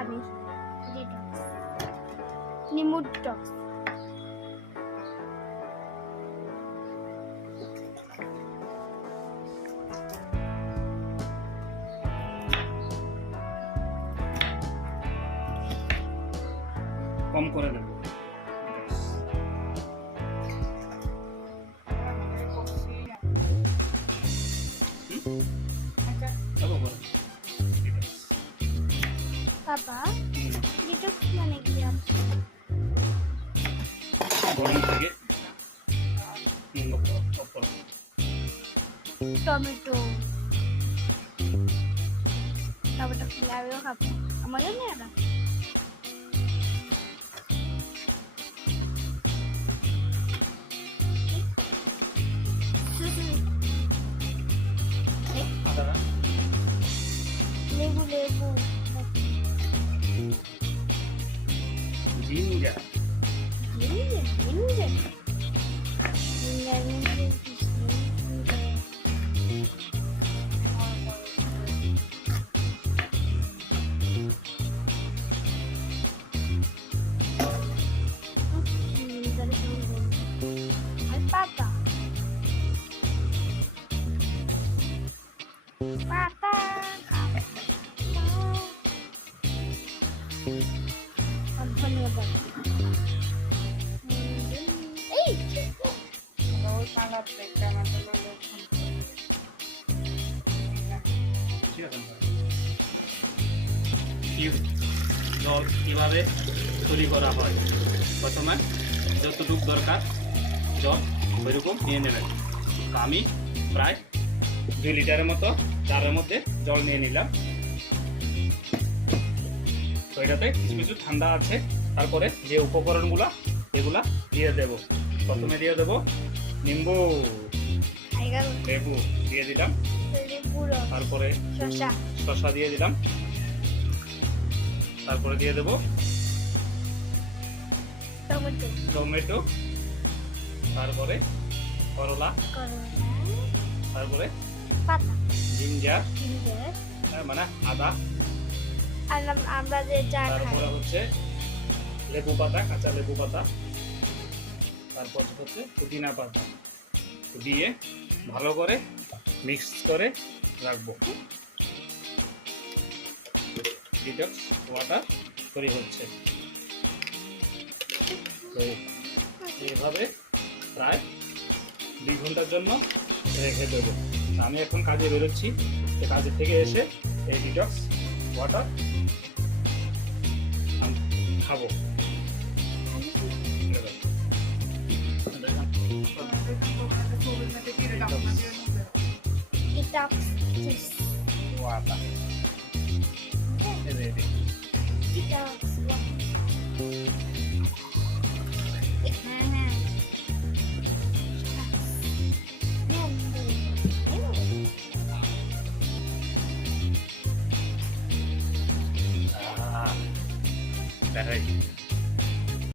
পানি detox নিম্বু detox কম করে দেব পাপা detox মানে কি গরম থেকে টমেটো টমেটো ফ্লেভারও খাবো আমার জন্য এটা লেবু লেবু ginger ginger ginger ginger Papa. Papa. জল কিভাবে তৈরি করা হয় প্রথমে যতটুকু দরকার জল ওইরকম নিয়ে নেবেন আমি প্রায় 2 লিটারের মতো জারের মধ্যে জল নিয়ে নিলাম তো এটাতে কিছু কিছু ঠান্ডা আছে তারপরে যে উপকরণগুলো এগুলা দিয়ে দেব প্রথমে দিয়ে দেব নিম্বু লেবু দিয়ে দিলাম তারপরে শসা দিয়ে দিলাম তারপরে দিয়ে দেব টমেটো তারপরে করলা তারপরে জিঞ্জার মানে আদা আমরা যে চা তারপরে হচ্ছে লেবু পাতা কাঁচা লেবু পাতা তারপর হচ্ছে পুদিনা পাতা দিয়ে ভালো করে মিক্স করে রাখবো ডিটক্স ওয়াটার তৈরি হচ্ছে তো এভাবে প্রায় 2 ঘন্টার জন্য রেখে দেবো আমি এখন কাজে বেরোচ্ছি কাজের থেকে এসে এই ডিটক্স ওয়াটার খাবো ওয়াটার রেডি Đấy.